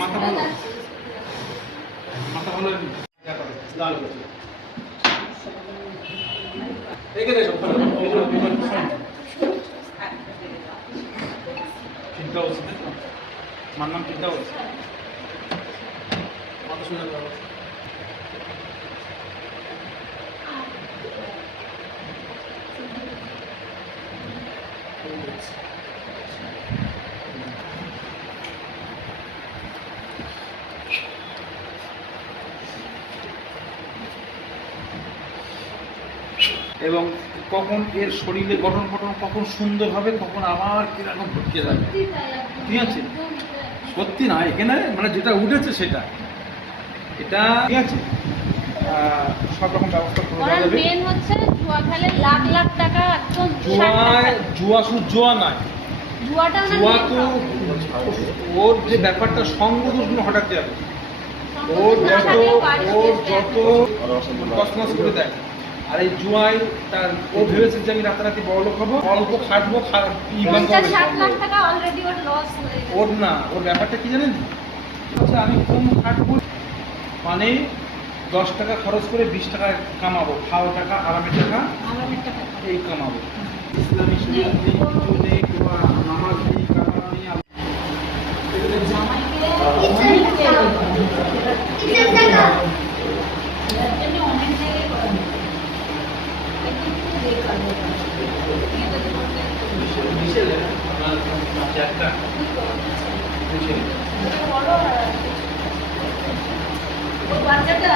মাথা ভালো, মাথা ভালো লাল করছে। এখানে চিন্তা হচ্ছে, আমার নাম চিন্তা হচ্ছে, কত সুন্দর ব্যাপার। এবং কখন এর শরীরে গঠন কখন সুন্দর হবে, কখন আবার কিরকম ভটকে যাবে, ঠিক আছে? সত্যি না, এখানে মানে যেটা উঠেছে সেটা, এটা ঠিক আছে, সব রকম ব্যবস্থা করে দেওয়া যাবে। মেন হচ্ছে জুয়া খেলে লাখ লাখ টাকা একদম জুয়া শুধু জুয়া নয়, জুয়াটা জুয়া তো ওর যে ব্যাপারটা সঙ্গদোষ হঠাৎ যাবে, ওর যত কসমস করে দেয়। আর এই জুয়ায় তার ও ভেবেছে যে আমি রাতারাতি বড়লোক হবো, অল্প খাটবো, ওর না, ওর ব্যাপারটা কি জানেন, আচ্ছা আমি কম খাটবো মানে 10 টাকা খরচ করে 20 টাকা কামাবো, খাওয়া টাকা, আরামের টাকা এই কামাবো। ইসলামী শরীয়ত নেই, কিছু নেই, নামাজ নেই, কারণ বাচ্চাটা